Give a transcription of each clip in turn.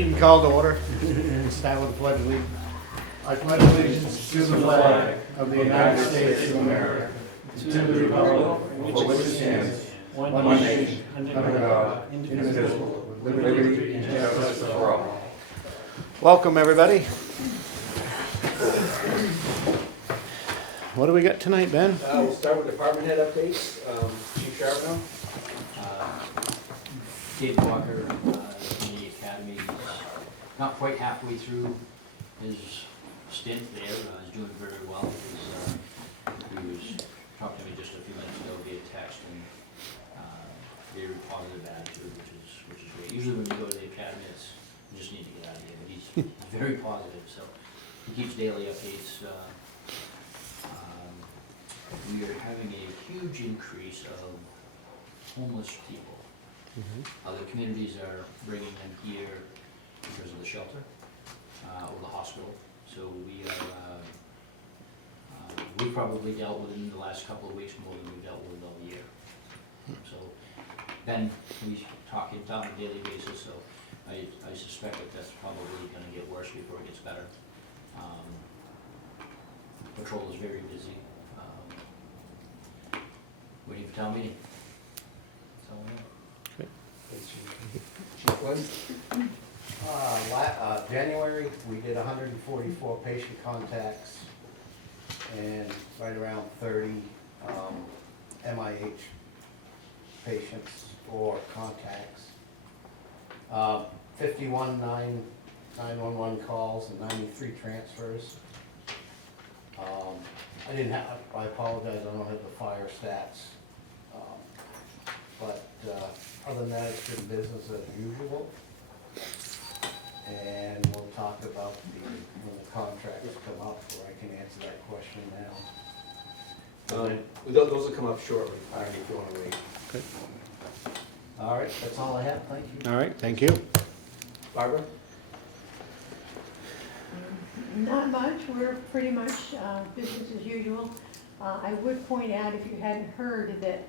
Meeting called to order. Start with the pledge of allegiance. I pledge allegiance to the flag of the United States of America, to the republic for which it stands, one nation, under God, indivisible, with liberty and justice for all. Welcome, everybody. What do we got tonight, Ben? We'll start with department head updates. Chief Charbonneau. Dave Walker in the academy, not quite halfway through his stint there. He's doing very well. He was talking to me just a few minutes ago via text, and very positive attitude, which is great. Usually when you go to the academy, you just need to get out of here. But he's very positive, so he keeps daily updates. We are having a huge increase of homeless people. Other communities are bringing them here because of the shelter or the hospital. So we probably dealt with it in the last couple of weeks more than we've dealt with all year. So then we talk it on a daily basis. So I suspect that that's probably going to get worse before it gets better. Patrol is very busy. Waiting for town meeting. That's all I know. Chief Flynn. January, we did 144 patient contacts and right around 30 MIH patients or contacts. 51 911 calls and 93 transfers. I apologize, I don't have the fire stats. But other than that, it's been business as usual. And we'll talk about when the contracts come up, where I can answer that question now. Those will come up shortly, if you want to wait. Okay. All right, that's all I have, thank you. All right, thank you. Barbara? Not much, we're pretty much business as usual. I would point out, if you hadn't heard, that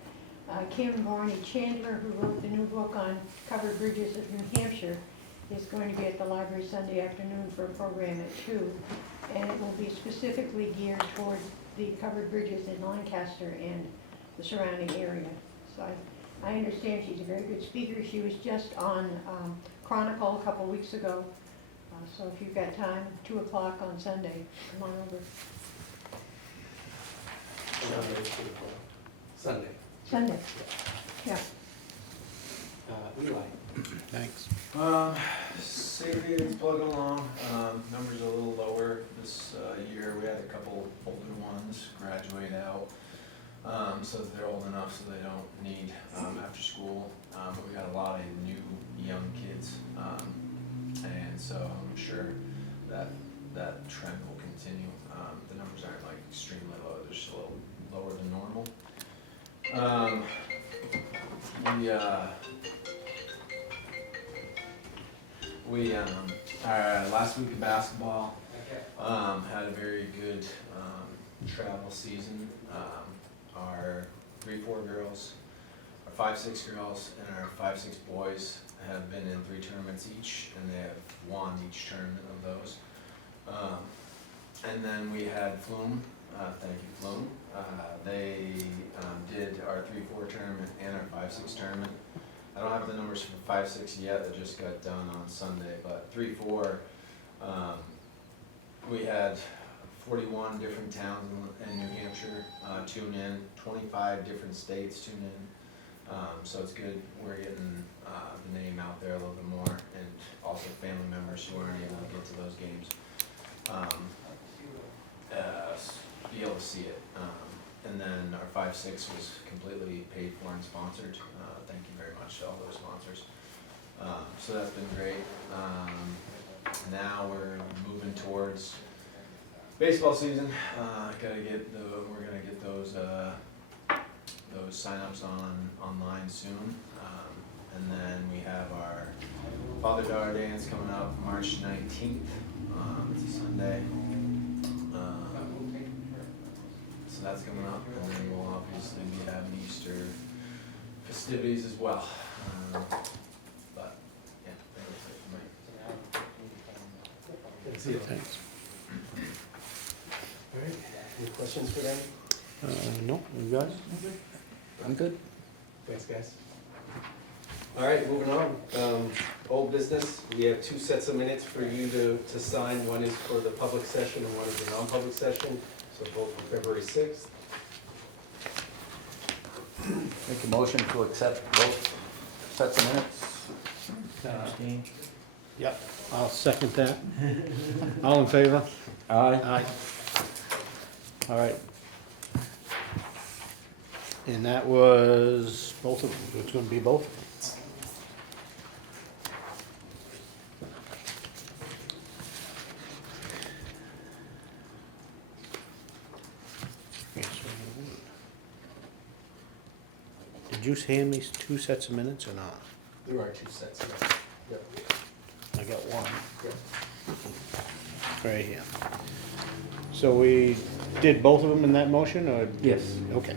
Kim Barney Chandler, who wrote the new book on covered bridges of New Hampshire, is going to be at the library Sunday afternoon for a program at 2, and it will be specifically geared toward the covered bridges in Lancaster and the surrounding area. So I understand she's a very good speaker. She was just on Chronicle a couple weeks ago. So if you've got time, 2 o'clock on Sunday, come on over. Sunday. Sunday, yeah. Eli. Thanks. Savings plugging along. Numbers are a little lower this year. We had a couple older ones graduate out, so that they're old enough so they don't need after school. But we got a lot of new young kids, and so I'm sure that trend will continue. The numbers aren't like extremely low; they're just a little lower than normal. Last week of basketball had a very good travel season. Our 3-4 girls, our 5-6 girls, and our 5-6 boys have been in 3 tournaments each, and they have won each tournament of those. And then we had Flume. Thank you, Flume. They did our 3-4 tournament and our 5-6 tournament. I don't have the numbers for 5-6 yet, that just got done on Sunday, but 3-4, we had 41 different towns in New Hampshire tune in, 25 different states tune in, so it's good. We're getting the name out there a little bit more, and also family members who aren't able to get to those games be able to see it. And then our 5-6 was completely paid for and sponsored. Thank you very much to all those sponsors. So that's been great. Now we're moving towards baseball season. We're gonna get those signups online soon. And then we have our Father-Daughter Dance coming up March 19th. It's a Sunday. So that's coming up, and then we'll obviously be having Easter festivities as well. But yeah, that was it for me. See you. Thanks. All right, any questions for them? No, you guys? I'm good. Thanks, guys. All right, moving on. Old business, we have 2 sets of minutes for you to sign. One is for the public session and one is the non-public session, so both for February 6th. Make a motion to accept both sets of minutes. Abstain. Yep, I'll second that. All in favor? Aye. Aye. All right. And that was both of them, it's gonna be both? Okay, so did you hand me 2 sets of minutes or not? There are 2 sets, yeah. Yep. I got one. Yep. Right here. So we did both of them in that motion, or? Yes. Okay.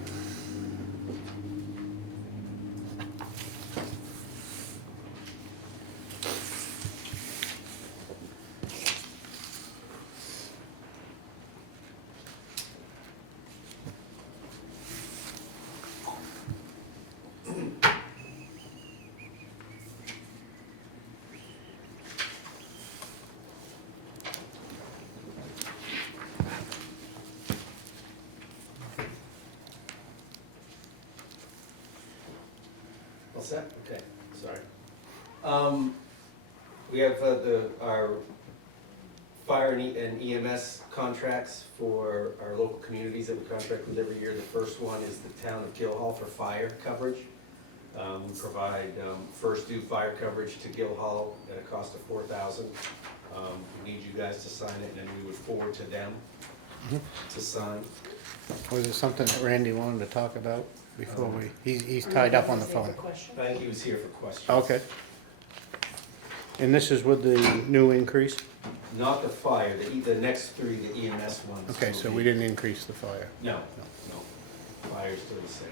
All set? Okay, sorry. We have our fire and EMS contracts for our local communities that we contract with every year. The first one is the town of Guildhall for fire coverage. We provide first due fire coverage to Guildhall at a cost of $4,000. We need you guys to sign it, and then we would forward to them to sign. Was it something that Randy wanted to talk about before he's tied up on the phone? I think he was here for questions. Okay. And this is with the new increase? Not the fire, the next 3, the EMS ones. Okay, will so be- we didn't increase the fire. No, no. Fire's still the same.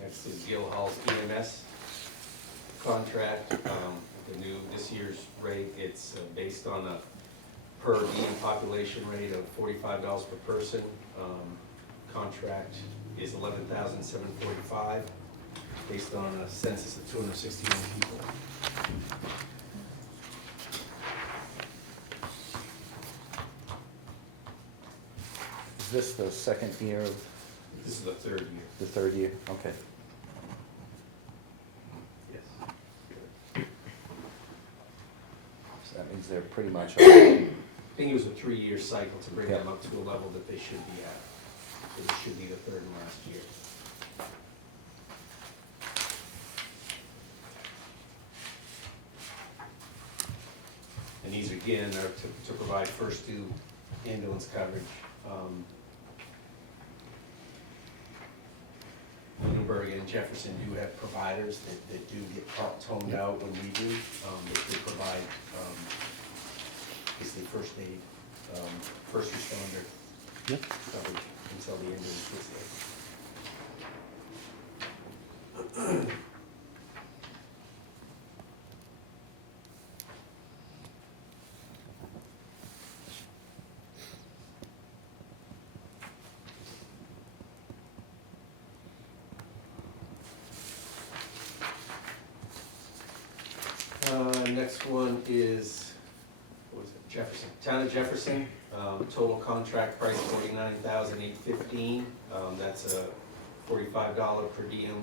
Next is Guildhall's EMS contract. This year's rate, it's based on a per diem population rate of $45 per person. Contract is $11,745, based on a census of 261 people. Is this the second year of This is the 3rd year. the 3rd year? Okay. Yes. So that means they're pretty much, I think it was a 3-year cycle to bring them up to a level that they should be at. So this should be the 3rd and last year. And these again are to provide first due ambulance coverage. Lunenburg and Jefferson do have providers that do get toned out when we do. They provide basically first aid, first responder Yep. coverage until the ambulance gets there. Next one is, what was it, Jefferson, Town of Jefferson, total contract price $49,815. That's a $45 per diem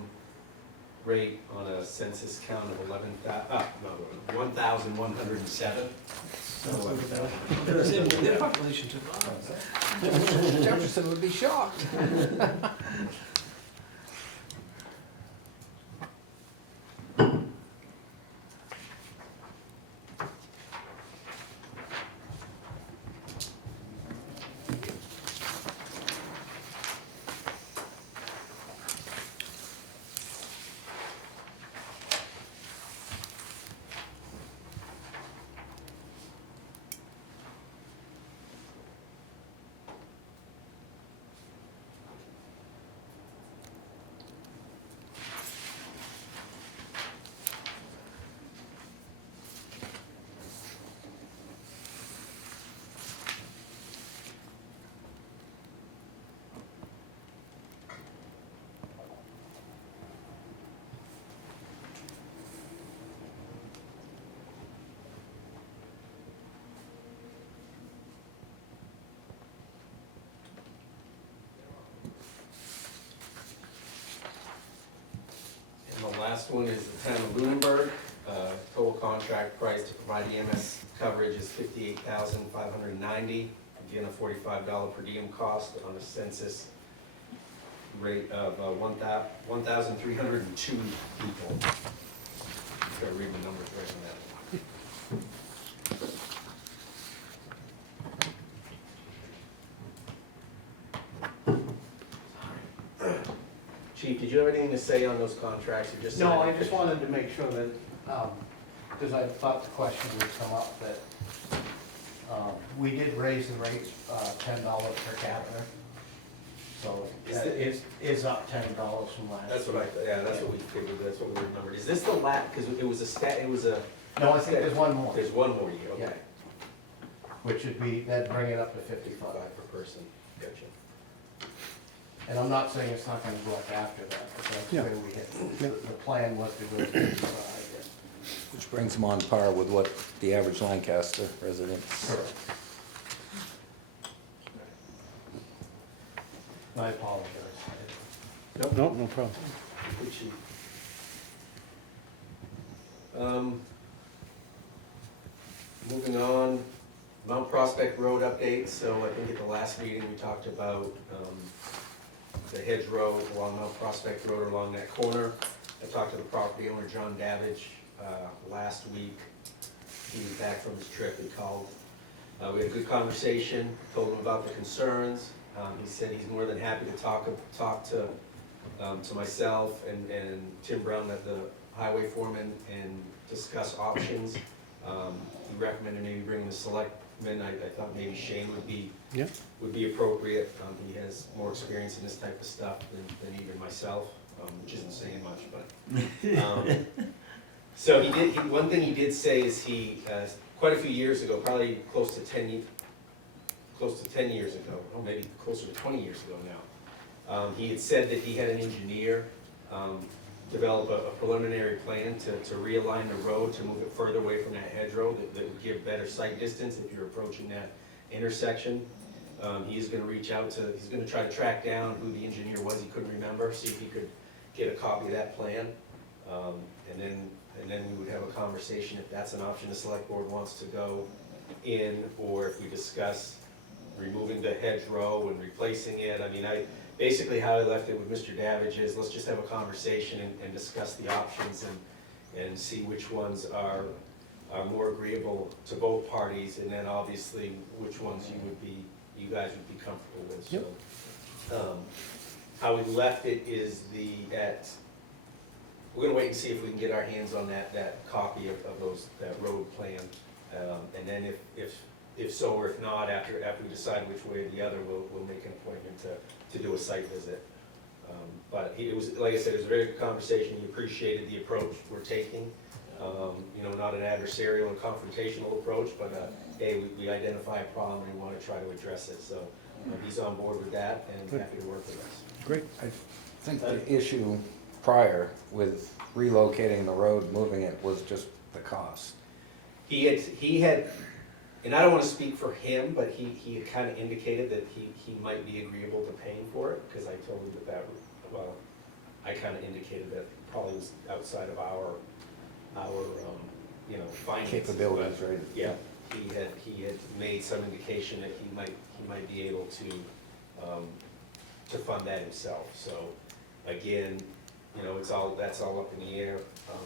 rate on a census count of 1,107. Their population took off. Jefferson would be shocked. And the last one is the town of Lunenburg. Total contract price to provide EMS coverage is $58,590. Again, a $45 per diem cost on a census rate of 1,302 people. Gotta read the numbers right on that. Chief, did you have anything to say on those contracts? You just said- No, I just wanted to make sure that, because I thought the question would come up, that we did raise the rate $10 per capita. So it's up $10 from last year. That's what that's what we figured, that's what we remembered. Is this the last, because it was a, No, I think there's one more, there's one more year, okay. which would be, that'd bring it up to 55. 5 per person, gotcha. And I'm not saying it's not gonna go up after that, but that's Yeah. where we hit. The plan was to go to 55. Which brings them on par with what the average Lancaster residents. Correct. I apologize. Nope. No, no problem. Good, Chief. Moving on, Mount Prospect Road update. So I think at the last meeting, we talked about the hedgerow along Mount Prospect Road along that corner. I talked to the property owner, John Davidge, last week. He was back from his trip, he called. We had a good conversation, told him about the concerns. He said he's more than happy to talk to myself and Tim Brown, the highway foreman, and discuss options. He recommended maybe bringing the selectmen. I thought maybe Shane would be appropriate. He has more experience in this type of stuff than even myself, which isn't saying much, but. So one thing he did say is quite a few years ago, probably close to 10 years ago, or maybe closer to 20 years ago now, he had said that he had an engineer develop a preliminary plan to realign the road, to move it further away from that hedgerow, that would give better sight distance if you're approaching that intersection. He's gonna reach out he's gonna try to track down who the engineer was, he couldn't remember, see if he could get a copy of that plan. And then we would have a conversation if that's an option the select board wants to go in, or if we discuss removing the hedgerow and replacing it. I mean, basically how I left it with Mr. Davidge is, let's just have a conversation and discuss the options and see which ones are more agreeable to both parties, and then obviously which ones you guys would be comfortable with. Yep. So, how we left it is we're gonna wait and see if we can get our hands on that copy of that road plan. And then if so, or if not, after we decide which way or the other, we'll make an appointment to do a site visit. But it was, like I said, it was a very good conversation. He appreciated the approach we're taking. Not an adversarial or confrontational approach, but hey, we identify a problem and we want to try to address it. So he's on board with that and happy to work with us. Great. I think the issue prior with relocating the road, moving it, was just the cost. He had, and I don't want to speak for him, but he had kind of indicated that he might be agreeable to paying for it, because I told him that well, I kind of indicated that probably was outside of our, you know, finances. Capabilities, but, right? Yeah, he had made some indication that he might be able to fund that himself. So, again, you know, that's all up in the air.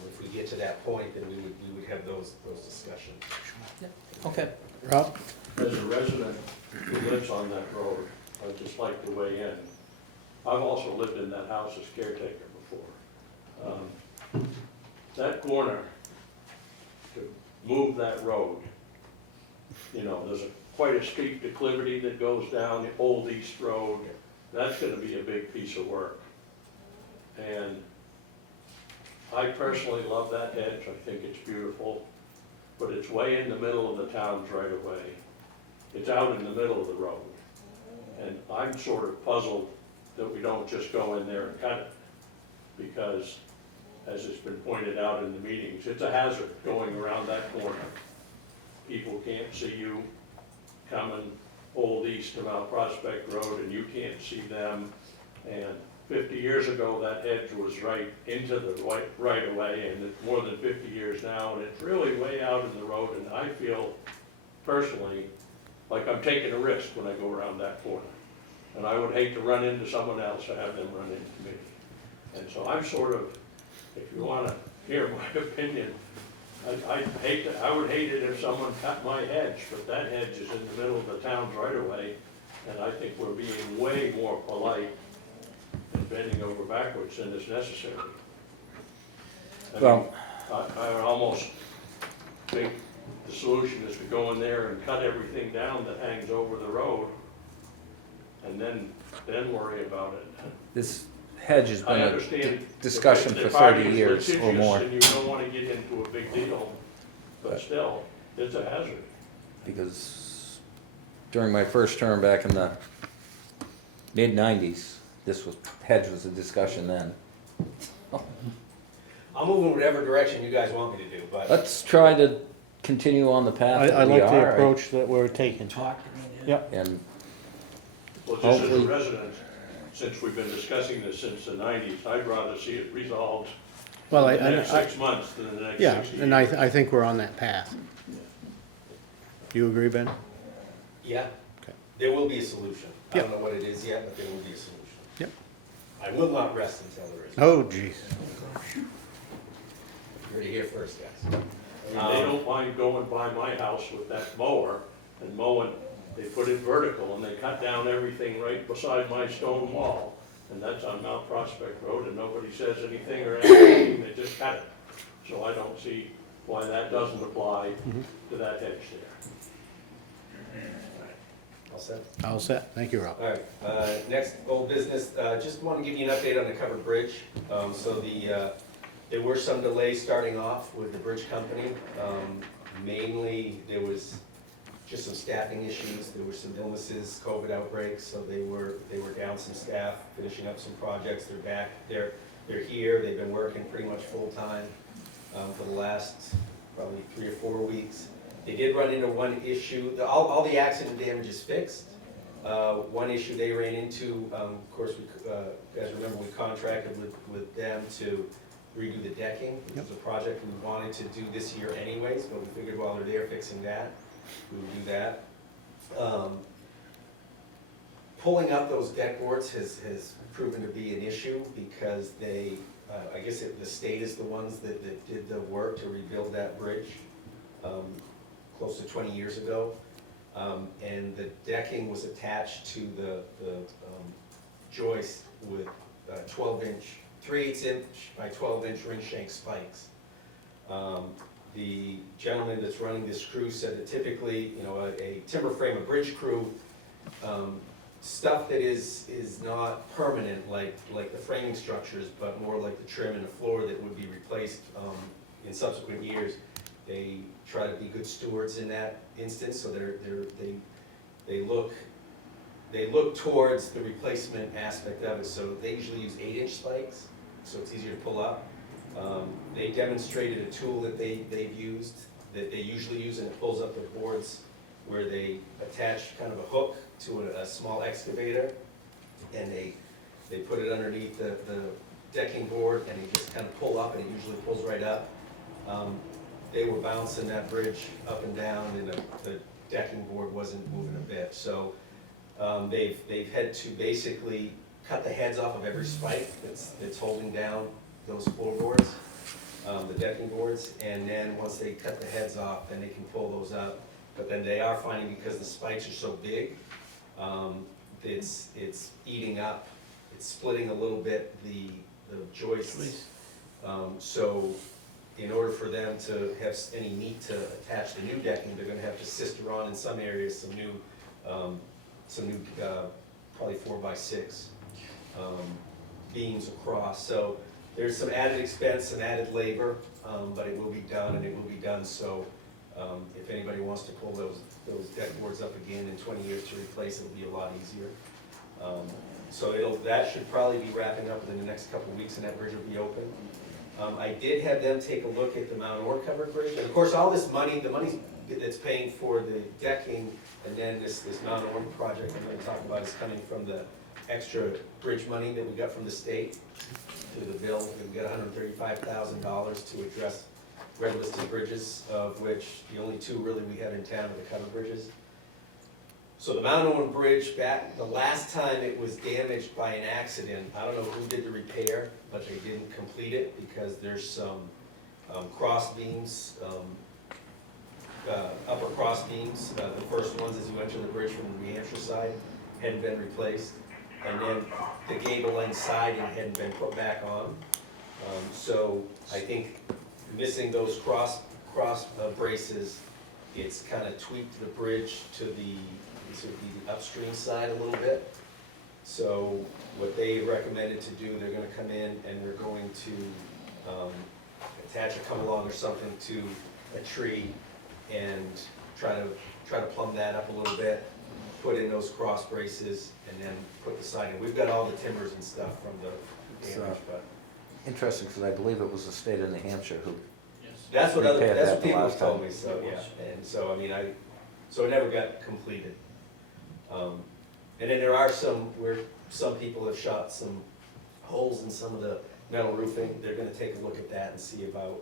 If we get to that point, then we would have those discussions. Okay. Rob? As a resident who lives on that road, I'd just like to weigh in. I've also lived in that house as caretaker before. That corner, to move that road, you know, there's quite a steep declivity that goes down the old East Road. That's gonna be a big piece of work. And I personally love that hedge, I think it's beautiful, but it's way in the middle of the town's right of way. It's out in the middle of the road. And I'm sort of puzzled that we don't just go in there and cut it, because, as it's been pointed out in the meetings, it's a hazard going around that corner. People can't see you coming old east of Mount Prospect Road, and you can't see them. And 50 years ago, that hedge was right into the right of way, and it's more than 50 years now, and it's really way out in the road, and I feel personally like I'm taking a risk when I go around that corner. And I would hate to run into someone else or have them run into me. And so I'm sort of, if you want to hear my opinion, I would hate it if someone cut my hedge, but that hedge is in the middle of the town's right of way, and I think we're being way more polite and bending over backwards than is necessary. I mean, I would almost think the solution is to go in there and cut everything down that hangs over the road, and then worry about it. This hedge has I been a understand discussion the for party 30 is years or litigious more, and you don't want to get into a big deal, but still, it's a hazard. because during my first term back in the mid-90s, hedge was a discussion then. I'll move in whatever direction you guys want me to do, but Let's try to continue on the path I that we like the are. approach that we're taking. Talk to me, Yep. And Well, just as a Hopefully- resident, since we've been discussing this since the 90s, I'd rather see it resolved Well, in the next 6 months than the next 60 yeah, years. and I think we're on that path. Do you agree, Ben? yeah, Okay. there will be a solution. I Yep. don't know what it is yet, but there will be a solution. Yep. I will not rest until there is. Oh, geez. You're to hear first, guys. I mean, they don't mind going by my house with that mower and mowing, they put it vertical and they cut down everything right beside my stone wall. And that's on Mount Prospect Road, and nobody says anything or anything, they just cut it. So I don't see why that doesn't apply to that hedge there. All set? All set. Thank you, Rob. All right, next old business, just want to give you an update on the covered bridge. So there were some delays starting off with the bridge company. Mainly, there was just some staffing issues, there were some illnesses, COVID outbreaks, so they were down some staff, finishing up some projects. They're back, they're here, they've been working pretty much full-time for the last probably 3 or 4 weeks. They did run into one issue, all the accident damage is fixed. One issue they ran into, of course, as you remember, we contracted with them to redo the decking, which was a project we wanted to do this year anyways, but we figured while they're there fixing that, we would do that. Pulling up those deck boards has proven to be an issue because they, I guess the state is the ones that did the work to rebuild that bridge close to 20 years ago. And the decking was attached to the joist with 3/8" by 12" ring shank spikes. The gentleman that's running this crew said that typically, you know, a timber frame, a bridge crew, stuff that is not permanent, like the framing structures, but more like the trim and the floor that would be replaced in subsequent years, they try to be good stewards in that instance, so they look towards the replacement aspect of it. So they usually use 8" spikes, so it's easier to pull up. They demonstrated a tool that they've used, that they usually use, and it pulls up the boards where they attach kind of a hook to a small excavator, and they They put it underneath the decking board, and you just kind of pull up, and it usually pulls right up. They were bouncing that bridge up and down, and the decking board wasn't moving a bit. So they've had to basically cut the heads off of every spike that's holding down those floorboards, the decking boards, and then once they cut the heads off, then they can pull those up. But then they are finding, because the spikes are so big, it's eating up, it's splitting a little bit the joists. So in order for them to have any need to attach the new decking, they're gonna have to sister on in some areas some new probably 4x6 beams across. So there's some added expense and added labor, but it will be done, and it will be done. So if anybody wants to pull those deck boards up again in 20 years to replace, it'll be a lot easier. So that should probably be wrapping up within the next couple of weeks, and that bridge will be open. I did have them take a look at the Mount Orr covered bridge, and of course, all this money, the money that's paying for the decking, and then this Mount Orr project I'm gonna talk about is coming from the extra bridge money that we got from the state through the bill. We got $135,000 to address red listed bridges, of which the only two really we have in town are the covered bridges. So the Mount Orr Bridge, the last time it was damaged by an accident, I don't know who did the repair, but they didn't complete it because there's some cross beams, upper cross beams, the first ones as you enter the bridge from the New Hampshire side, hadn't been replaced. And then the gable end siding hadn't been put back on. So I think missing those cross braces, it's kind of tweaked the bridge to the upstream side a little bit. So what they recommended to do, they're gonna come in and they're going to attach a come-along or something to a tree and try to plumb that up a little bit, put in those cross braces, and then put the siding. We've got all the timbers and stuff from the damage, but. Interesting, because I believe it was the state of New Hampshire who That's what repaired that the people last have told time. me, so, yeah, and so, I mean, so it never got completed. And then there are where some people have shot some holes in some of the metal roofing. They're gonna take a look at that and see about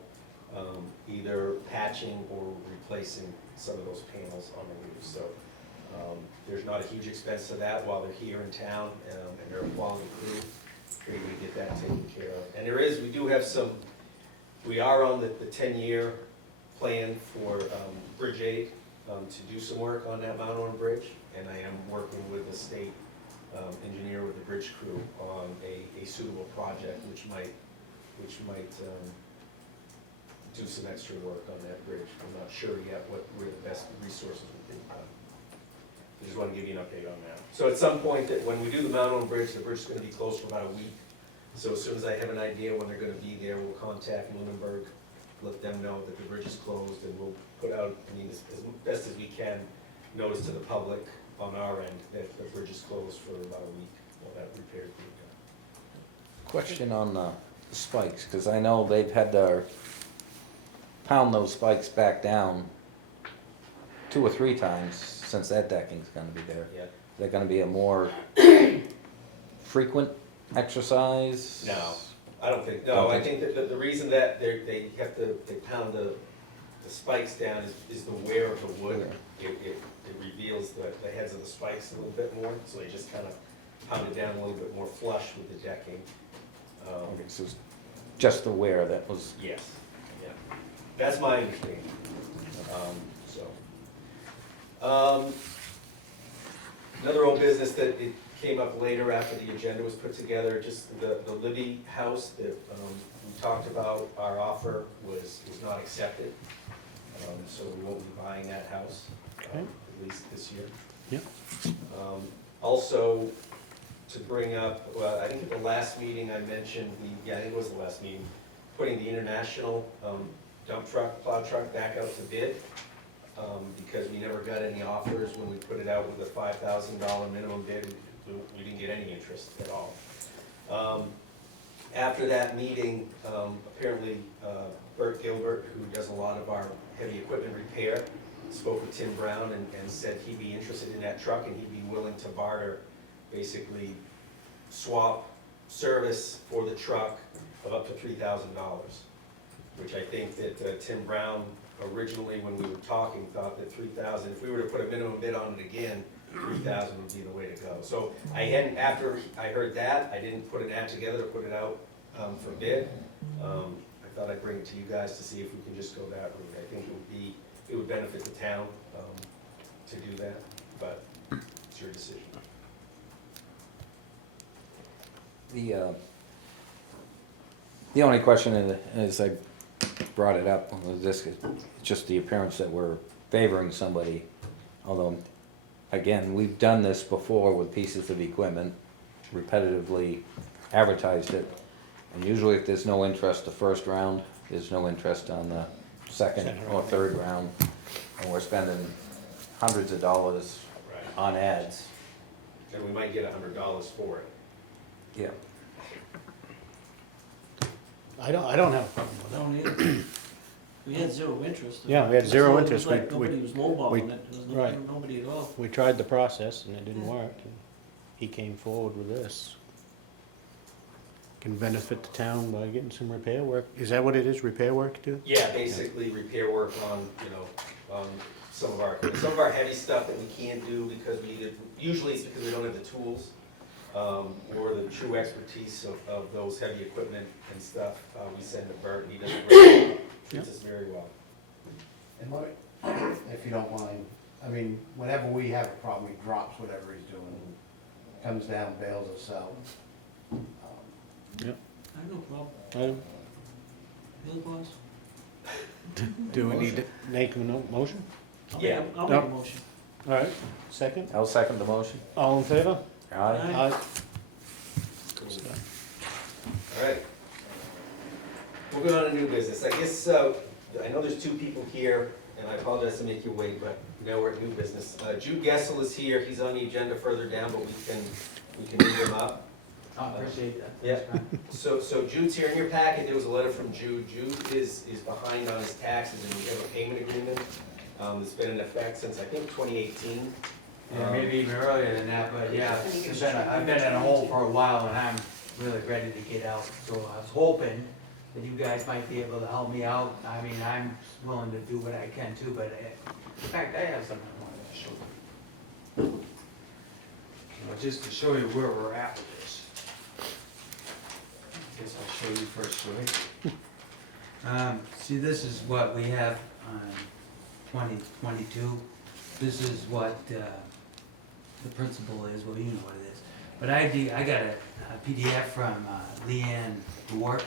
either patching or replacing some of those panels on the roof, so. There's not a huge expense to that while they're here in town, and they're a quality crew. We get that taken care of. And we are on the 10-year plan for Bridge Aid to do some work on that Mount Orr Bridge, and I am working with the state engineer with the bridge crew on a suitable project which might do some extra work on that bridge. I'm not sure yet where the best resources would be. I just want to give you an update on that. So at some point, when we do the Mount Orr Bridge, the bridge is going to be closed for about a week. So as soon as I have an idea when they're going to be there, we'll contact Lunenburg, let them know that the bridge is closed, and we'll put out, as best as we can, notice to the public on our end that the bridge is closed for about a week while that repair is being done. Question on the spikes, because I know they've had to pound those spikes back down 2 or 3 times since that decking's gonna be there. Yeah. They're gonna be a more frequent exercise? No, I don't think, no, I think that the reason that they pound the spikes down is the wear of the wood. It reveals the heads of the spikes a little bit more, so they just kind of pound it down a little bit more flush with the decking. Okay, so it's just the wear that was, Yes, yeah, that's my understanding, another old business that it came up later after the agenda was put together, just the Libby house that we talked about, our offer was not accepted. So we won't be buying that house, at least this year. Yeah. Also, to bring up, well, I think at the last meeting I mentioned, I think it was the last meeting, putting the international dump truck, plow truck back out to bid, because we never got any offers when we put it out with a $5,000 minimum bid. We didn't get any interest at all. After that meeting, apparently Bert Gilbert, who does a lot of our heavy equipment repair, spoke with Tim Brown and said he'd be interested in that truck and he'd be willing to barter, basically swap service for the truck of up to $3,000, which I think that Tim Brown originally, when we were talking, thought that 3,000, if we were to put a minimum bid on it again, 3,000 would be the way to go. So I hadn't, after I heard that, I didn't put an ad together to put it out for bid. I thought I'd bring it to you guys to see if we can just go that route. I think it would benefit the town to do that, but it's your decision. The only question is I brought it up, was this, just the appearance that we're favoring somebody. Although, again, we've done this before with pieces of equipment, repetitively advertised it. And usually if there's no interest the first round, there's no interest on the second or third round. And we're spending hundreds of dollars on ads. And we might get $100 for it. Yeah. I don't have a problem with Down here, we had zero interest. Yeah, we had zero It was interest. like We- nobody was lowballing it, there was right. nobody at all. it. We tried the process and it didn't work. And he came forward with this. Can benefit the town by getting some repair work. Is that what it is, repair work too? Yeah, basically repair work on, some of our heavy stuff that we can't do because usually it's because we don't have the tools, or the true expertise of those heavy equipment and stuff. We send to Bert, and he does a great job, treats us very well. And what, if you don't mind, I mean, whenever we have a problem, he drops whatever he's doing, comes down, bails us out. I have no problem. Bill boss? Do we need to make a motion? Yeah. I'll make a motion. All right, second. I'll second the motion. All in favor? Aye. Aye. All right. We'll go on to new business. I guess, I know there's two people here, and I apologize to make you wait, but now we're at new business. Jude Gessel is here. He's on the agenda further down, but we can move him up. I appreciate that. Yeah. So Jude's here in your packet. There was a letter from Jude. Jude is behind on his taxes, and we have a payment agreement that's been in effect since, I think, 2018. Yeah, maybe even earlier than that, but yeah, I've been in a hole for a while and I'm really ready to get out. So I was hoping that you guys might be able to help me out. I mean, I'm willing to do what I can too, but in fact, I have something I wanted to show you. Just to show you where we're at with this. I guess I'll show you first, shall we? See, this is what we have on 2022. This is what the principal is, well, you know what it is. But I got a PDF from Leanne Dwart,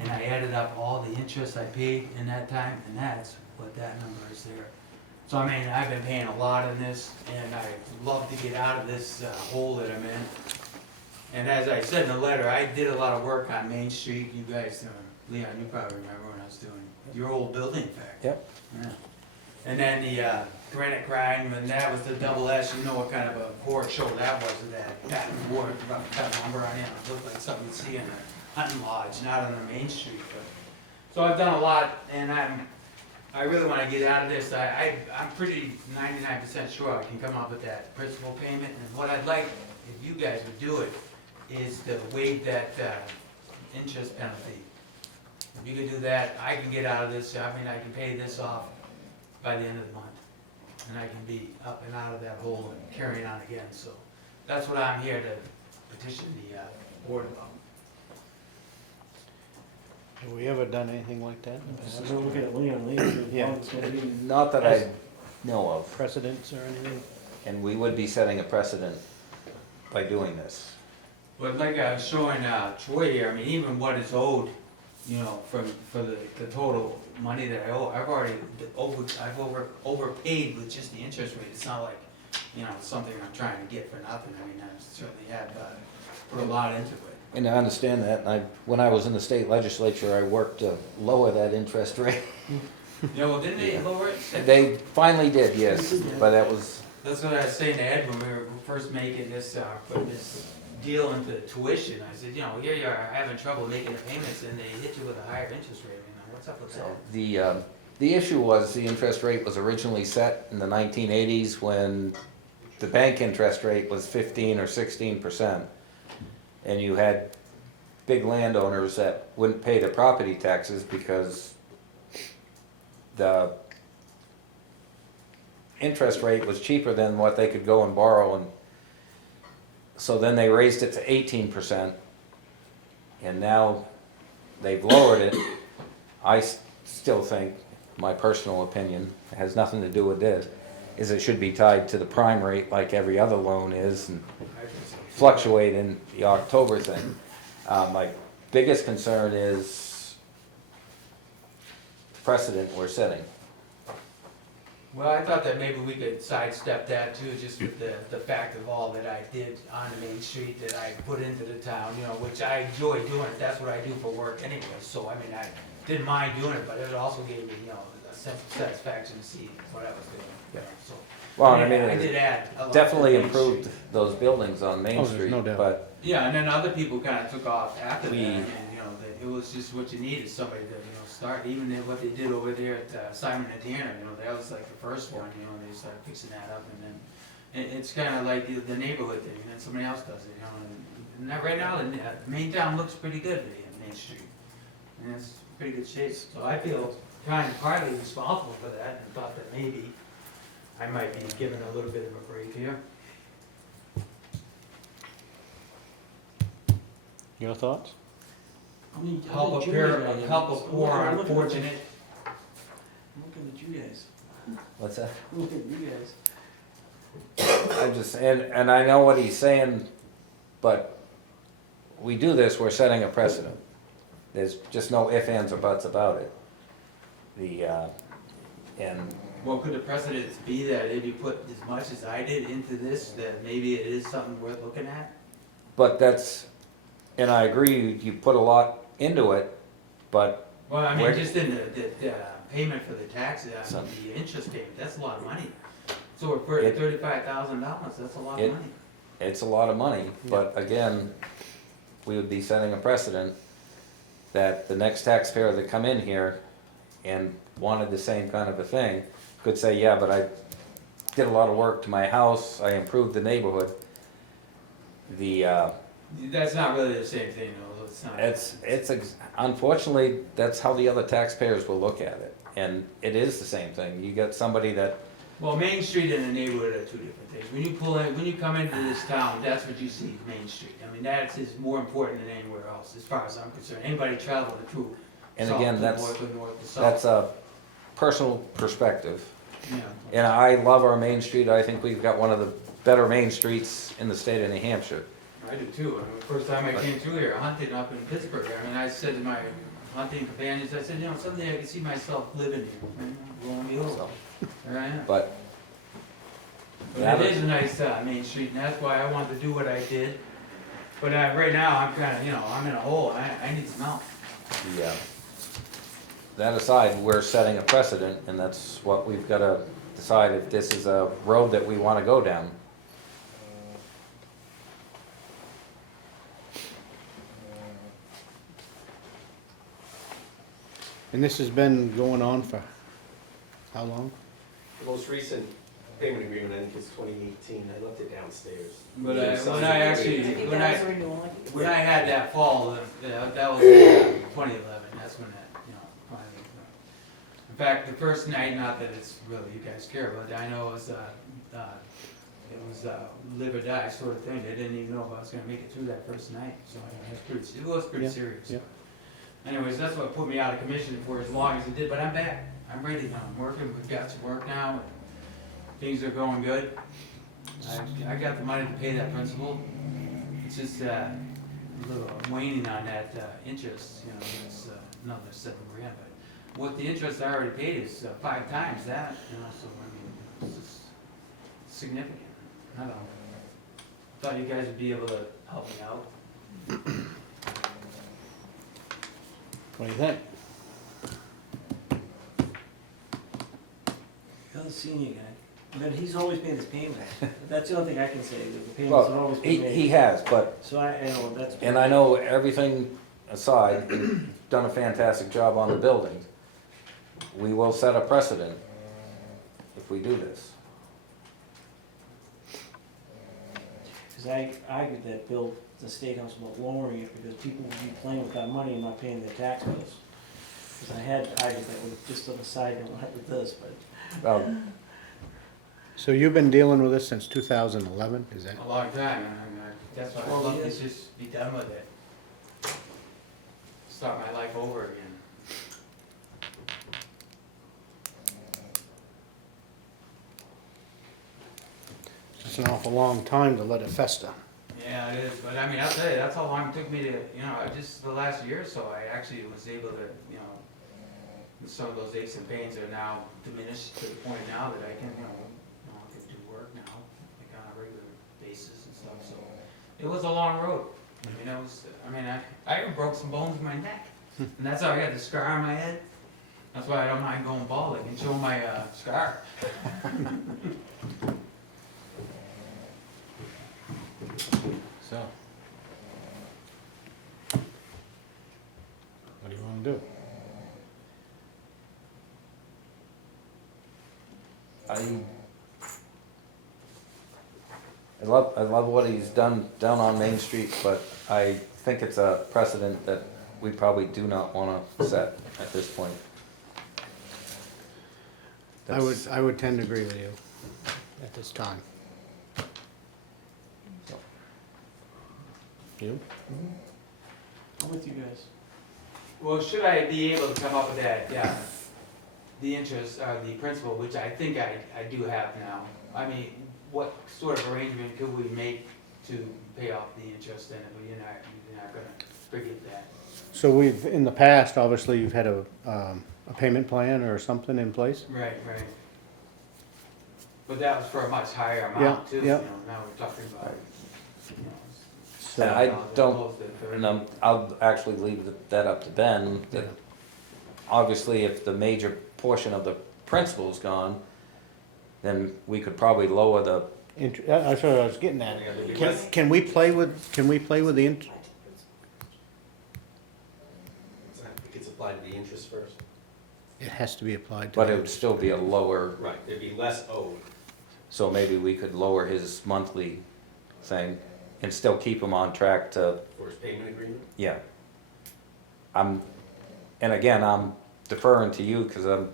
and I added up all the interest I paid in that time, and that's what that number is there. So I mean, I've been paying a lot in this, and I'd love to get out of this hole that I'm in. And as I said in the letter, I did a lot of work on Main Street. You guys, Leon, you probably remember when I was doing your old building factory. Yep. Yeah. And then the Granite grind, and that was the double S. You know what kind of a board show that was, with that patent board, rough cut lumber on it. It looked like something you'd see in a hunting lodge, not on the Main Street. But, so I've done a lot, and I really want to get out of this. I'm pretty 99% sure I can come up with that principal payment. And what I'd like, if you guys would do it, is to waive that interest penalty. If you could do that, I can get out of this. I mean, I can pay this off by the end of the month. And I can be up and out of that hole and carrying on again. So that's what I'm here to petition the board about. Have we ever done anything like that in the past? So look at Leon, Yeah. Not that I know of, Precedents or anything? and we would be setting a precedent by doing this. But like I was showing Troy here, I mean, even what is owed, you know, for the total money that I owe, I've overpaid with just the interest rate. It's not like, you know, it's something I'm trying to get for nothing. I mean, I certainly have put a lot into it. And I understand that, and when I was in the state legislature, I worked to lower that interest rate. Yeah, well, didn't they lower it? They finally did, yes, but that was, That's what I was saying to Ed when we were first making this, putting this deal into tuition. I said, you know, here you are having trouble making the payments and they hit you with a higher interest rate. You know, what's up with that? the issue was the interest rate was originally set in the 1980s when the bank interest rate was 15 or 16%. And you had big landowners that wouldn't pay their property taxes because the interest rate was cheaper than what they could go and borrow, and so then they raised it to 18%, and now they've lowered it. I still think, my personal opinion, it has nothing to do with this, is it should be tied to the prime rate like every other loan is, and fluctuate in the October thing. My biggest concern is precedent we're setting. Well, I thought that maybe we could sidestep that too, just with the fact of all that I did on Main Street that I put into the town, you know, which I enjoy doing, that's what I do for work anyway, so I mean, I didn't mind doing it, but it also gave me, you know, a sense of satisfaction to see what I was doing, you know, so. Well, I mean, I did add a lot to definitely Main improved Street. those buildings on Main Oh, there's Street, no doubt. but Yeah, and then other people kinda took off after that, We- and, you know, it was just what you needed, somebody to, you know, start, even what they did over there at Simon and Tanner, you know, that was like the first one, you know, they started fixing that up, and then it's kinda like the neighborhood thing, and then somebody else does it, you know, and that, right now, the main town looks pretty good, Main Street, and it's pretty good shape, so I feel kind of partly responsible for that, and thought that maybe I might be given a little bit of a break here. Your thoughts? Help a poor unfortunate. I'm looking at you guys. what's that? I'm looking at you guys. I just, and I know what he's saying, but we do this, we're setting a precedent. There's just no ifs, ands, or buts about it. And Well, could the precedence be that if you put as much as I did into this, that maybe it is something worth looking at? but that's, and I agree, you put a lot into it, but Well, I Where- mean, just in the payment for the taxes, I So- mean, the interest payment, that's a lot of money. So for It- $35,000, that's a lot It- of money. it's a lot of money. But again, we would be setting a precedent that the next taxpayer that come in here and wanted the same kind of a thing could say, yeah, but I did a lot of work to my house, I improved the neighborhood. That's not really the same thing, though, it's not. Unfortunately, that's how the other taxpayers will look at it. And it is the same thing. You got somebody that, Well, Main Street and the neighborhood are two different things. When you come into this town, that's what you see, Main Street. I mean, that is more important than anywhere else, as far as I'm concerned. Anybody traveling through and south again, to that's, north or north to south. that's a personal perspective. Yeah. And I love our Main Street. I think we've got one of the better Main Streets in the state of New Hampshire. I do too. I mean, the first time I came through here, hunting up in Pittsburgh, I mean, I said to my hunting companions, I said, you know, someday I can see myself living here. Lo and behold, So, there I am. but But it is a nice Main Street, and that's why I wanted to do what I did. But right now, I'm kind of, you know, I'm in a hole, I need some help. yeah. That aside, we're setting a precedent, and that's what we've got to decide if this is a road that we want to go down. And this has been going on for how long? The most recent payment agreement, I think, is 2018. I left it downstairs. But You signed when I it. actually, I think when that was I, a renewal. when I had that fall, that was 2011, that's when that, you know, finally. In fact, the first night, not that it's really you guys care, but I know it was live or die sort of thing. They didn't even know if I was gonna make it through that first night, so I mean, it was pretty Yeah, serious. yeah. Anyways, that's what put me out of commission for as long as it did, but I'm back. I'm ready now. I'm working, we've got some work now, and things are going good. I got the money to pay that principal. It's just a little waning on that interest, you know, it's another $7,000. But what the interest I already paid is 5 times that, you know, so I mean, it's just significant. I don't know. Thought you guys would be able to help me out. What do you think? You're the senior guy, but he's always made his payment. That's the only thing I can say, that the payments have Well, always he been he made. has, but, So I know that's. and I know everything aside, he's done a fantastic job on the buildings. We will set a precedent if we do this. because I argued that bill, the State House about lowering it, because people would be playing with that money and not paying their tax bills. Because I had argued that with, just on the side note, not with this, but. Well, So you've been dealing with this since 2011, is that? A long time, and that's why I'd love to just be done with it. Start my life over again. It's an awful long time to let it fester. Yeah, it is, but I mean, I'll tell you, that's how long it took me to, just the last year or so, I actually was able to, some of those aches and pains are now diminished to the point now that I can, I can do work now, like on a regular basis and stuff, so. It was a long road. I even broke some bones in my neck, and that's how I got the scar on my head. That's why I don't mind going bald, I can show my, scar. So. What do you want to do? I love what he's done down on Main Street, but I think it's a precedent that we probably do not wanna set at this point. I would tend to agree with you at this time. You? I'm with you guys. Well, should I be able to come up with that, yeah, the interest, the principal, which I think I do have now. I mean, what sort of arrangement could we make to pay off the interest, and you're not gonna forget that? So we've, in the past, obviously, you've had a payment plan or something in place? Right. But that was for a much higher Yeah, amount too, yeah. now we're talking about, And I $7 don't, opposed to $30. and I'll actually leave that up to Ben, that obviously if the major portion of the principal's gone, then we could probably lower the, That's what I was getting at. Yeah, there'd be Can, less- can we play with the It gets applied to the interest first. it has to be applied to. but it would still be a lower, Right, there'd be less owed. so maybe we could lower his monthly thing and still keep him on track to, For his payment agreement? yeah. And again, I'm deferring to you, cause I'm,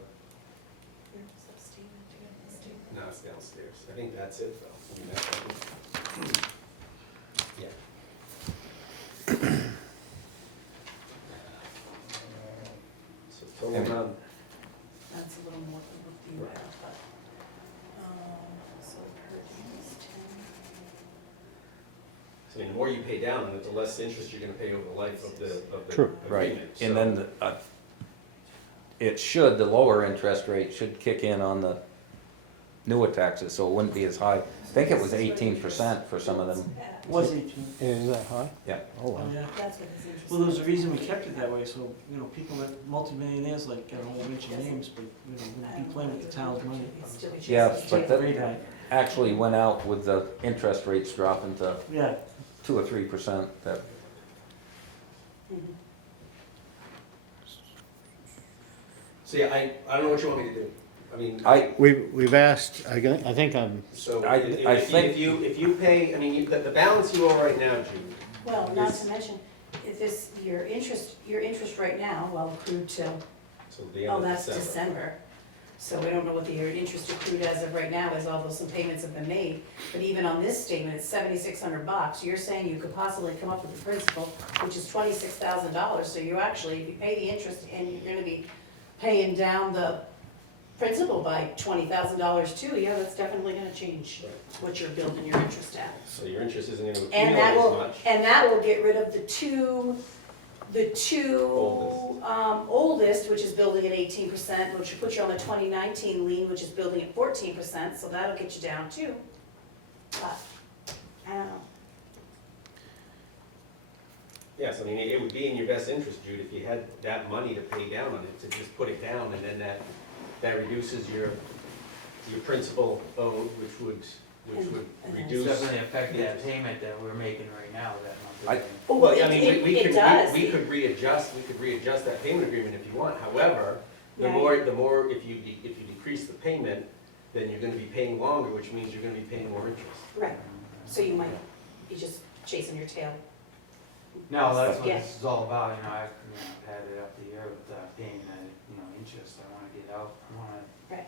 No, it's downstairs. I think that's it, though. I mean, yeah. So total amount, That's a little more than what you have, but, so per is 10. I mean, the more you pay down on it, the less interest you're gonna pay over the life of the True. right, agreement. and So- then the lower interest rate should kick in on the newer taxes, so it wouldn't be as high. I think it was 18% for some of them. Was 18. Is that high? Yeah. Oh, Oh, wow. That's yeah. what his interest. Well, there's a reason we kept it that way, so, people that, multimillionaires, like, I won't mention names, but, wouldn't be playing with the town's money. Yeah, It's but that Rate hike. actually went out with the interest rates dropping to Yeah, 2 or 3%, that, Mhm. So, yeah, I don't know what you want me to do. I mean, We've asked, I think I'm, so I think- if you pay, I mean, the balance you owe right now, Jude, Well, not to mention, if this, your interest right now, well, accrued till, so the end of that's December. December. So we don't know what your interest accrued as of right now is, although some payments have been made. But even on this statement, it's $7,600. You're saying you could possibly come up with the principal, which is $26,000. So you actually, if you pay the interest, and you're gonna be paying down the principal by $20,000 too, yeah, that's definitely gonna change what you're building your interest at. So your interest isn't gonna And accumulate that as will, much. and that will get rid of the two oldest, which is building at 18%, which will put you on the 2019 lien, which is building at 14%, so that'll get you down too. But, I don't know. Yes, I mean, it would be in your best interest, Jude, if you had that money to pay down on it, to just put it down, and then that reduces your principal owed, which would And reduce. Definitely affect that payment that we're making right now, that monthly payment. Well, I mean, we It could, does. we could readjust that payment agreement if you want. However, the Right. more, if you decrease the payment, then you're gonna be paying longer, which means you're gonna be paying more interest. Right, so you might you're just chasing your tail. No, that's what Yeah. this is all about, I've had it up the year with paying that, interest, I wanna get out, I wanna Right.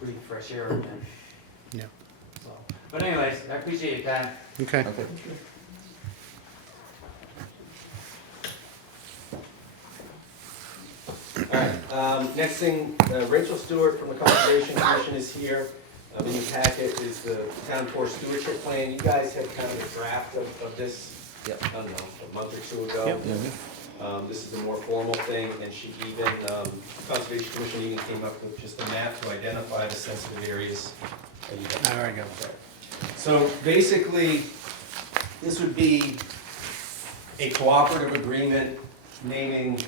breathe fresh air again. Yeah. So, but anyways, I appreciate your time. Okay. Alright, next thing, Rachel Stewart from the Conservation Commission is here. In your packet is the town forest stewardship plan. You guys had kind of a draft of this, Yep. I don't know, a month or two ago. This is a more formal thing, and she even, Conservation Commission even came up with just a map to identify the sensitive areas. that you have. All right, go. So basically, this would be a cooperative agreement naming,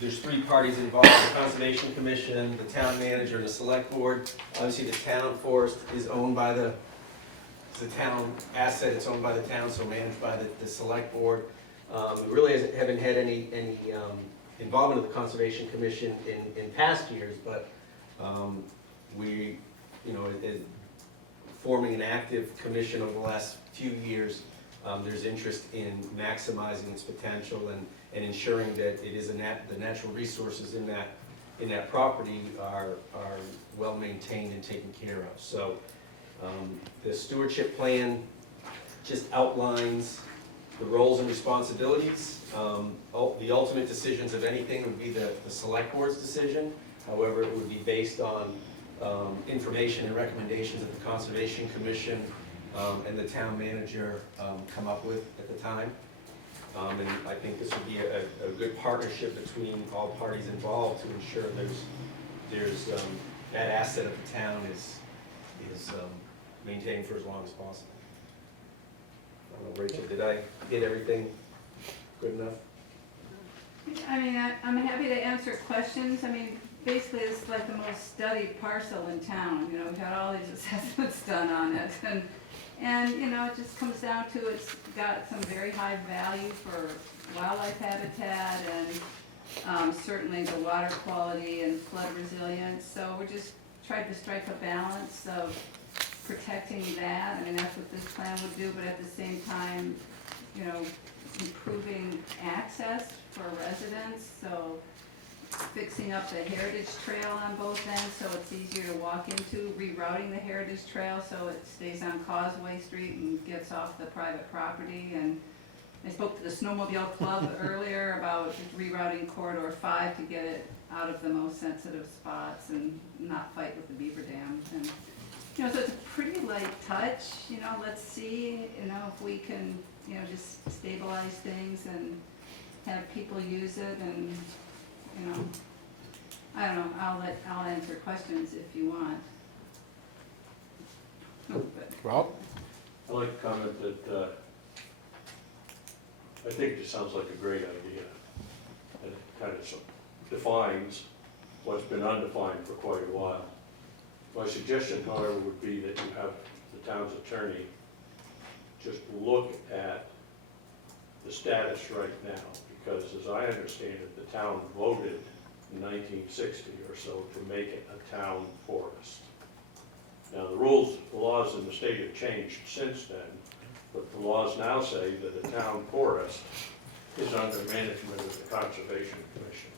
there's three parties involved, the Conservation Commission, the town manager, and the select board. Obviously, the town forest is owned by it's a town asset, it's owned by the town, so managed by the select board. We really haven't had any involvement of the Conservation Commission in past years, but we, forming an active commission over the last few years, there's interest in maximizing its potential and ensuring that it is the natural resources in that property are well maintained and taken care of. So the stewardship plan just outlines the roles and responsibilities. The ultimate decisions of anything would be the select board's decision. However, it would be based on information and recommendations that the Conservation Commission and the town manager come up with at the time. And I think this would be a good partnership between all parties involved to ensure there's that asset of the town is maintained for as long as possible. I don't know, Rachel, did I get everything good enough? I mean, I'm happy to answer questions. I mean, basically, it's like the most studied parcel in town. We've had all these assessments done on it. And it just comes down to it's got some very high value for wildlife habitat and certainly the water quality and flood resilience. So we're just trying to strike a balance of protecting that. I mean, that's what this plan would do, but at the same time, improving access for residents. So fixing up the heritage trail on both ends so it's easier to walk into, rerouting the heritage trail so it stays on Causeway Street and gets off the private property. And I spoke to the snowmobile club earlier about rerouting corridor 5 to get it out of the most sensitive spots and not fight with the beaver dam. And so it's a pretty light touch. Let's see if we can just stabilize things and have people use it. And I don't know, I'll answer questions if you want. Rob? I'd like to comment that I think this sounds like a great idea. And it kind of defines what's been undefined for quite a while. My suggestion, however, would be that you have the town's attorney just look at the status right now, because as I understand it, the town voted in 1960 or so to make it a town forest. Now, the laws in the state have changed since then, but the laws now say that a town forest is under management of the Conservation Commission.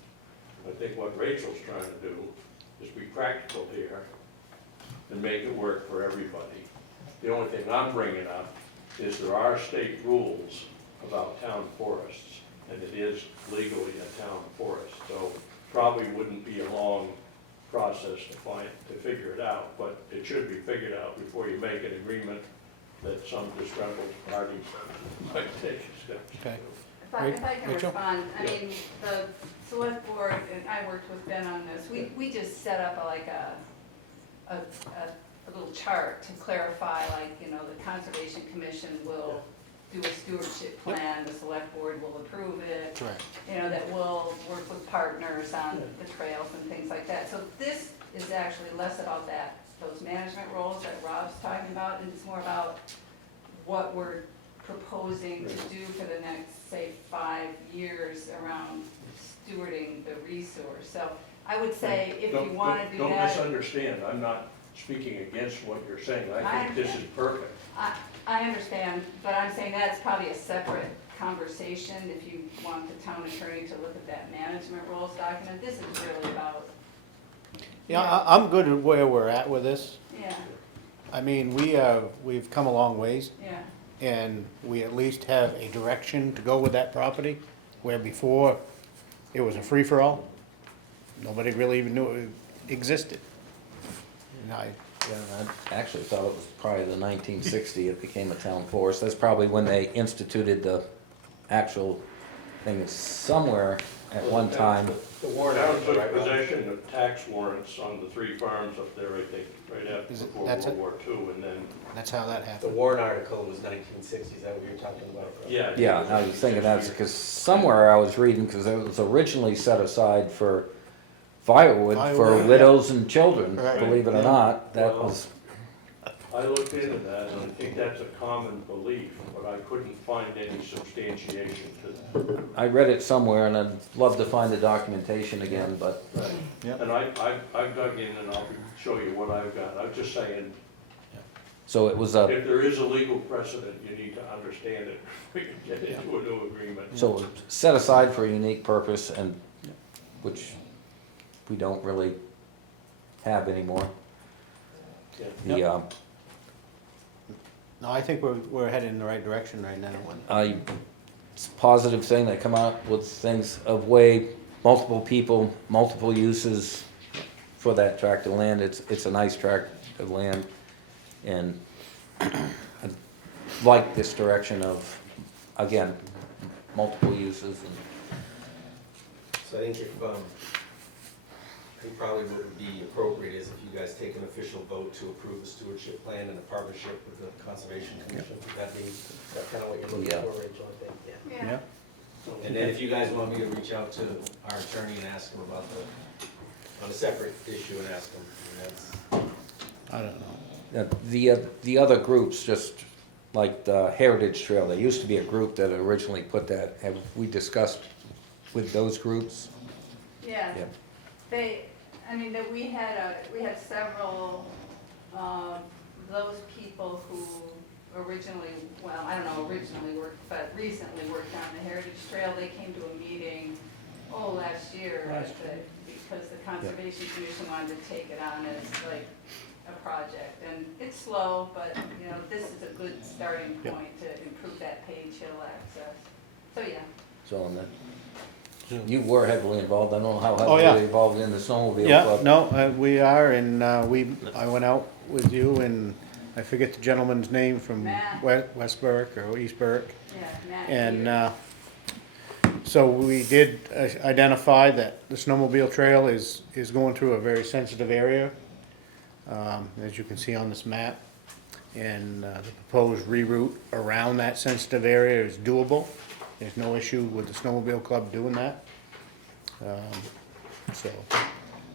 I think what Rachel's trying to do is be practical here and make it work for everybody. The only thing I'm bringing up is there are state rules about town forests, and it is legally a town forest. So probably wouldn't be a long process to figure it out, but it should be figured out before you make an agreement that some disgruntled parties might take steps. Okay. If I can Rachel? respond, I mean, the select board, and I worked with Ben on this, we just set up a little chart to clarify, the Conservation Commission will do a stewardship plan, the select board will approve it. Correct. That we'll work with partners on the trails and things like that. So this is actually less about those management roles that Rob's talking about, and it's more about what we're proposing to do for the next, say, 5 years around stewarding the resource. So I would say if you want to do that. Don't misunderstand, I'm not speaking against what you're saying, I think this is perfect. I understand, but I'm saying that's probably a separate conversation if you want the town attorney to look at that management rules document. This is really about, Yeah, I'm good at where we're at with this. yeah, I mean, we've come a long ways, yeah. and we at least have a direction to go with that property, where before it was a free-for-all. Nobody really even knew it existed. And Yeah, I actually thought it was probably the 1960 it became a town forest. That's probably when they instituted the actual thing somewhere at one time. The warrant Town article, took right, Rob? possession of tax warrants on the 3 farms up there, I think, right after, Is it- before that's World it? War II, and then, that's how that The happened. warrant article was 1960, is that what you're talking about? Rob? yeah. Yeah, I was thinking that's because somewhere I was reading, because it was originally set aside for firewood for Firewood, yeah. widows and children, Right. believe it or Yeah. not. That Well, was, I looked into that, and I think that's a common belief, but I couldn't find any substantiation to that. I read it somewhere and I'd love to find the documentation again, but Yep. And I've dug in and I'll show you what I've got. I'm just saying, so it was a, if there is a legal precedent, you need to understand it. We can get into a new agreement. so it was set aside for a unique purpose and, which we don't really have anymore. Yeah. The, No, I think we're headed in the right direction right now. it's a positive thing. They come out with things of way, multiple people, multiple uses for that tract of land. It's a nice tract of land. And I like this direction of, again, multiple uses and So I think I think probably what would be appropriate is if you guys take an official vote to approve a stewardship plan in a partnership with the Conservation Commission. Would that be, is that kind of what you're looking Yeah. for, Rachel, I think? Yeah. Yeah. And then if you guys want me to reach out to our attorney and ask him about on a separate issue and ask him, I don't know. the other groups, just like the Heritage Trail, there used to be a group that originally put that. Have we discussed with those groups? Yeah, Yeah. we had several, those people who originally, well, I don't know, originally worked, but recently worked on the Heritage Trail. They came to a meeting, last year, because the Conservation Commission wanted to take it on as like a project. And it's slow, but, this is a good starting point to improve that Page Hill access. So, yeah. So on that, you were heavily involved. I don't know how Oh, yeah. heavily involved in the snowmobile Yeah, club. no, we are, and I went out with you, and I forget the gentleman's name from Matt. West Berwick or East Berwick. Yeah, Matt. And so we did identify that the snowmobile trail is going through a very sensitive area, as you can see on this map. And the proposed reroute around that sensitive area is doable. There's no issue with the snowmobile club doing that. So,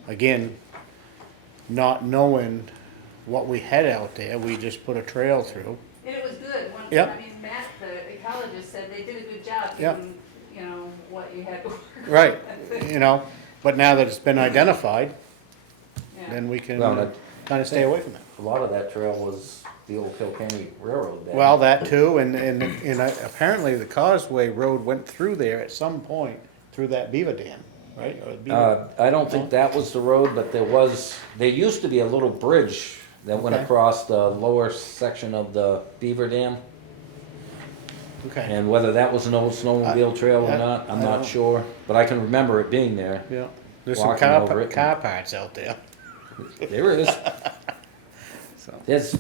again, not knowing what we had out there, we just put a trail through. And it was good. Yep. Matt, the ecologist, said they did a good job Yep. given, what you had to work with. Right, but now that it's been identified, Yeah. then we can Well, that- kind of stay away from it. A lot of that trail was the old Kilkenny Railroad. there. Well, that too, and apparently the Causeway Road went through there at some point, through that beaver dam, right? Or the beaver- I don't think that was the road, but there used to be a little bridge that went Okay. across the lower section of the beaver dam. Okay, And whether that was an old snowmobile trail or not, I'm I not don't- sure. But I can remember it being there. yeah, there's some Walking over it. car parts out there. There is. So. There's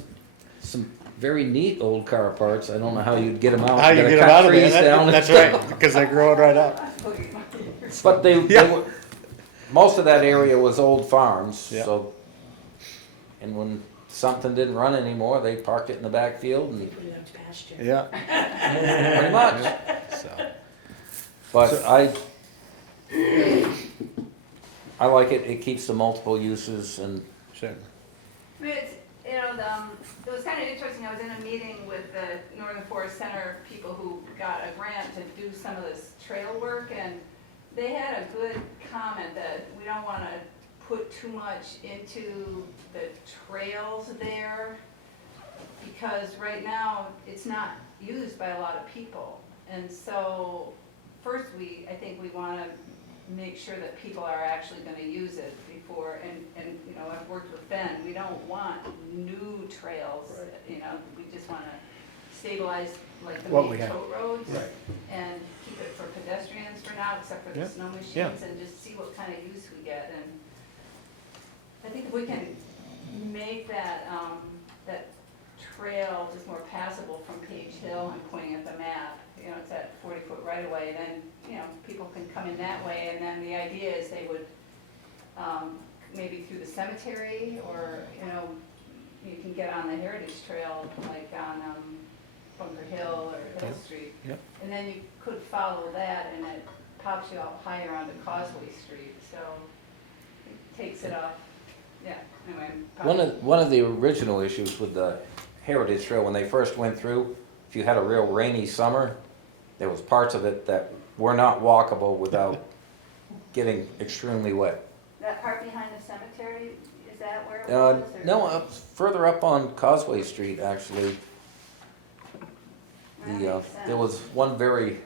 some very neat old car parts. I don't know how you'd get them out. How you Gotta get them cut out of there, trees down. that's right, because they're growing right up. But they Yeah. were, most of that area was old farms, Yeah. so, and when something didn't run anymore, they parked it in the backfield and Put it out to pasture. Yeah, pretty much. so, But I like it. It keeps the multiple uses and sure. It's, it was kind of interesting. I was in a meeting with the Northern Forest Center people who got a grant to do some of this trail work, and they had a good comment that we don't want to put too much into the trails there. because right now, it's not used by a lot of people. And so, first I think we wanna make sure that people are actually gonna use it before, and, you know, I've worked with Ben, we don't want new trails, Right. you know, we just wanna stabilize like the What we main have. tote roads. Right. And keep it for pedestrians for now, except for Yeah, the snow machines, yeah. and just see what kind of use we get, and I think if we can make that, that trail just more passable from Page Hill and pointing at the map, you know, it's that 40-foot right of way, then, you know, people can come in that way, and then the idea is they would, maybe through the cemetery, or, you know, you can get on the Heritage Trail, like on, Bunker Hill or Hill Street. Yep. And then you could follow that, and it pops you out higher onto Causeway Street, so it takes it off, yeah, anyway. One of the original issues with the Heritage Trail, when they first went through, if you had a real rainy summer, there was parts of it that were not walkable without getting extremely wet. That part behind the cemetery, is that where it was? Or- No, further up on Causeway Street, actually. That The, makes there sense. was one very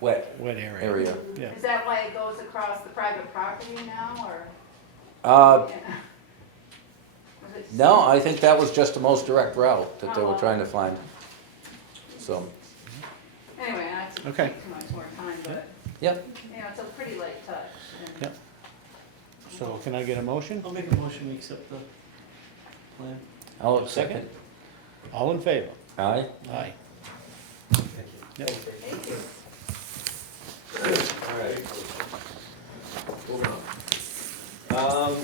wet Wet area. area. Yeah. Is that why it goes across the private property now, or? Uh, Yeah. Was it- no, I think that was just the most direct route that they were Oh. trying to find. So, Anyway, not to Okay. take too much more time, but, yep, you know, it's a pretty light touch. and- Yep. So can I get a motion? I'll make a motion, we accept the plan. I'll Second? second. All in favor? Aye. Aye. Thank you. Yep. Thank you. All right. Moving on.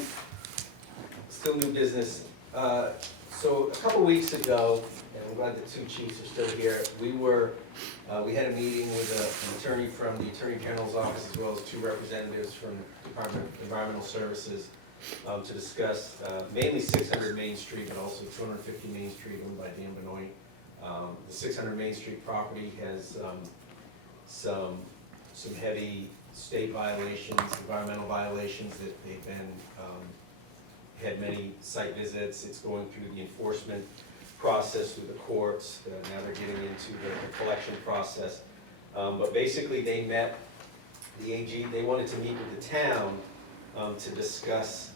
Still new business. So a couple weeks ago, and I'm glad the two chiefs are still here, we had a meeting with an attorney from the Attorney General's office, as well as two representatives from the Department of Environmental Services, to discuss mainly 600 Main Street, but also 250 Main Street owned by Dan Benoit. The 600 Main Street property has some heavy state violations, environmental violations that they've been, had many site visits. It's going through the enforcement process through the courts. Now they're getting into the collection process. But basically they met, the AG, they wanted to meet with the town to discuss,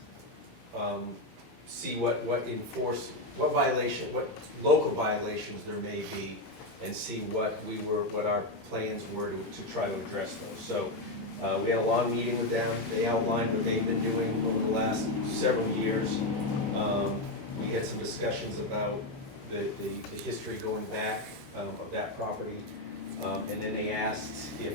see what local violations there may be, and see what our plans were to try to address those. So, we had a long meeting with them. They outlined what they've been doing over the last several years. We had some discussions about the history going back of that property. And then they asked if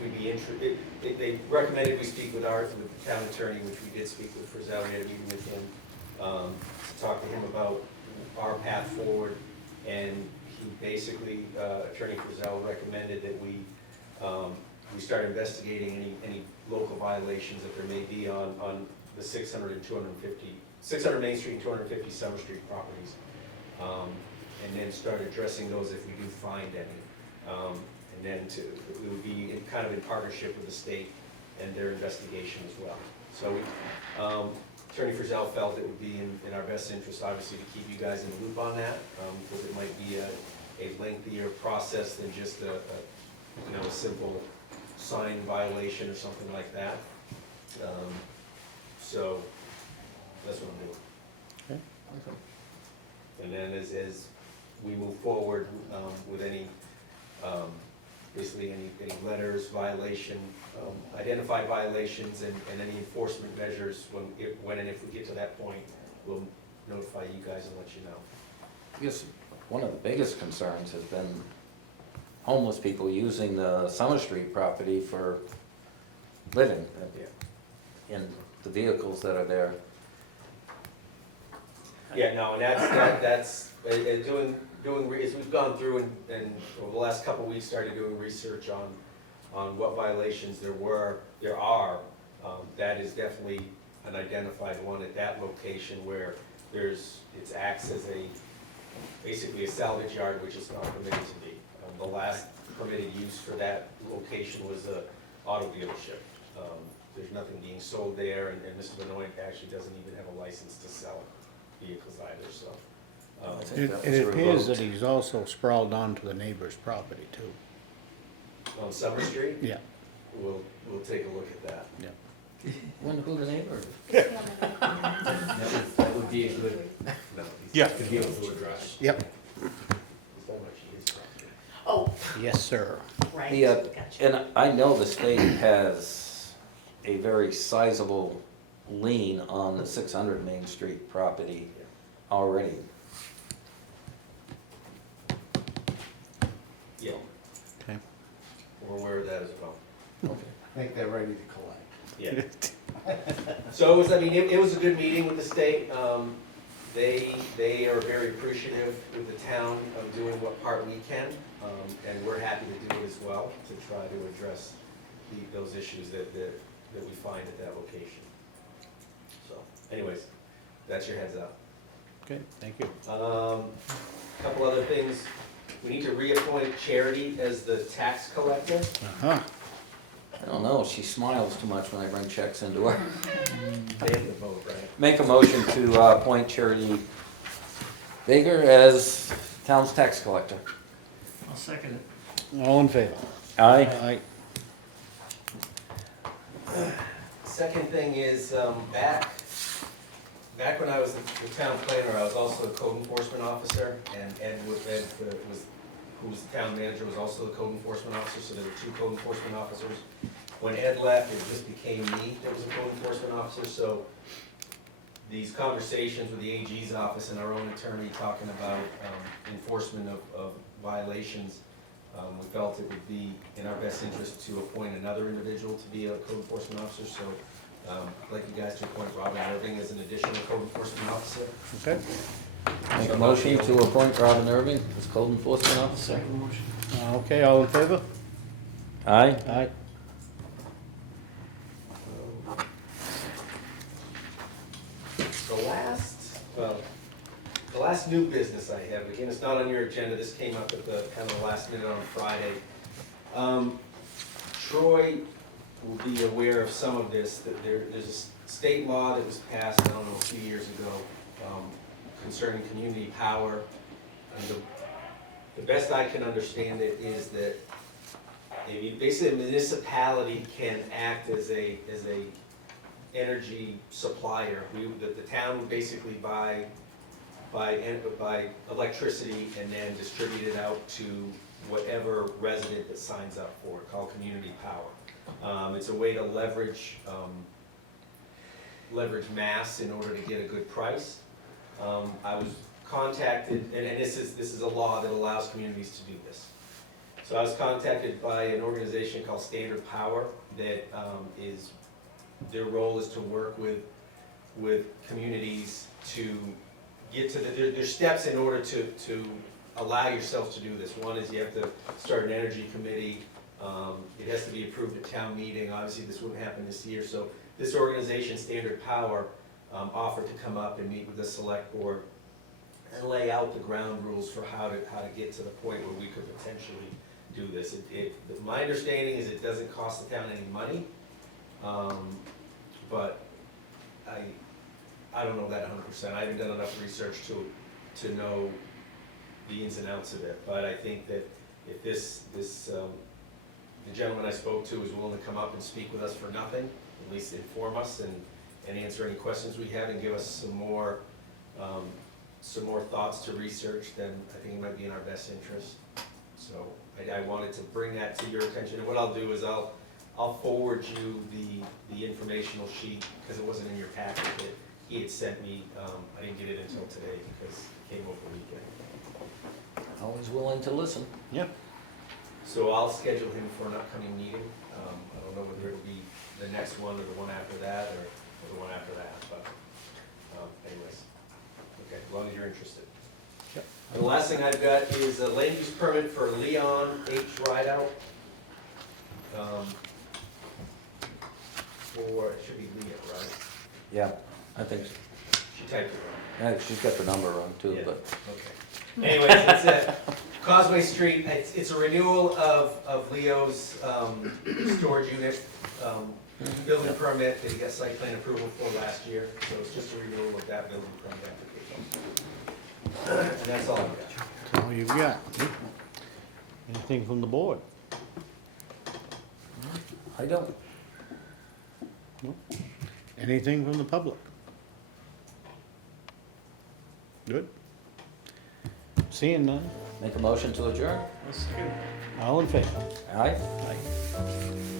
we'd be interested, they recommended we speak with the town attorney, which we did speak with Frizzell. We had a meeting with him to talk to him about our path forward. And he basically, Attorney Frizzell recommended that we start investigating any local violations that there may be on the 600 Main Street and 250 Summer Street properties. And then start addressing those if we do find any. And then we would be kind of in partnership with the state and their investigation as well. So Attorney Frizzell felt it would be in our best interest, obviously, to keep you guys in the loop on that, because it might be a lengthier process than just a simple sign violation or something like that. So that's what I'm doing. Okay. And then as we move forward with any, basically any letters, identified violations and any enforcement measures, when and if we get to that point, we'll notify you guys and let you know. I guess one of the biggest concerns has been homeless people using the Summer Street property for living in the vehicles that are there. Yeah, no, and that's as we've gone through and over the last couple of weeks started doing research on what violations there are, that is definitely an identified one at that location where it acts as basically a salvage yard, which is not permitted to be. The last permitted use for that location was a auto dealership. There's nothing being sold there, and Mr. Benoit actually doesn't even have a license to sell vehicles either, so. I think that was It appears revoked. that he's also sprawled onto the neighbor's property too. On Summer Street, Yeah, we'll take a look at that. Wonder who the neighbor is. That would be a good, Yeah. to be able to address. Yep. He's done much in his property. Oh, Yes, sir. right, The, gotcha. and I know the state has a very sizable lien on the 600 Main Street property already. Yeah, Okay. we're aware of that as well. I think they're ready to collect. Yeah. So it was, I mean, it was a good meeting with the state. They are very appreciative with the town of doing what part we can, and we're happy to do it as well, to try to address those issues that we find at that location. So anyways, that's your heads up. Okay, thank you. Couple other things. We need to reappoint Charity as the tax collector. Uh-huh. I don't know, she smiles too much when I bring checks into her. They have the vote, right? Make a motion to appoint Charity Baker as town's tax collector. I'll second it. All in favor? Aye. Aye. Second thing is, back when I was the town planner, I was also a code enforcement officer, and Ed, who was the town manager, was also the code enforcement officer, so there were two code enforcement officers. When Ed left, it just became me that was a code enforcement officer, so these conversations with the AG's office and our own attorney talking about enforcement of violations, we felt it would be in our best interest to appoint another individual to be a code enforcement officer, so I'd like you guys to appoint Robin Irving as an additional code enforcement officer. Okay. Make a motion to appoint Robin Irving as code enforcement officer. Second motion. Okay, all in favor? Aye. Aye. The last new business I have, again, it's not on your agenda, this came up at the kind of the last minute on Friday. Troy will be aware of some of this, that there's a state law that was passed, I don't know, a few years ago, concerning community power. And the best I can understand it is that basically a municipality can act as a energy supplier. The town would basically buy electricity and then distribute it out to whatever resident that signs up for it, called community power. It's a way to leverage mass in order to get a good price. I was contacted, and this is a law that allows communities to do this. So I was contacted by an organization called Standard Power that their role is to work with communities to get to there's steps in order to allow yourself to do this. One is you have to start an energy committee. It has to be approved at town meeting. Obviously, this wouldn't happen this year. So this organization, Standard Power, offered to come up and meet with the select board and lay out the ground rules for how to get to the point where we could potentially do this. My understanding is it doesn't cost the town any money, but I don't know that 100%. I haven't done enough research to know the ins and outs of it. But I think that if the gentleman I spoke to is willing to come up and speak with us for nothing, at least inform us and answer any questions we have and give us some more thoughts to research, then I think it might be in our best interest. So I wanted to bring that to your attention. And what I'll do is I'll forward you the informational sheet, because it wasn't in your packet that he had sent me. I didn't get it until today because it came over the weekend. Always willing to listen. Yep. So I'll schedule him for an upcoming meeting. I don't know whether it'll be the next one or the one after that or the one after that, but anyways. Okay, as long as you're interested. Yep. The last thing I've got is a land use permit for Leon H. Rideout. It should be Leah, right? Yeah, I think, She typed it wrong. yeah, she's got the number wrong too, Yeah. but. Okay. Anyways, it's at Causeway Street. It's a renewal of Leo's storage unit, building permit that he got site plan approval for last year. So it's just a renewal of that building permit application. And that's all I've got. That's all you've got. Anything from the board? I don't. Anything from the public? Good. Seeing none, Make a motion to adjourn? all in favor? Aye? Aye.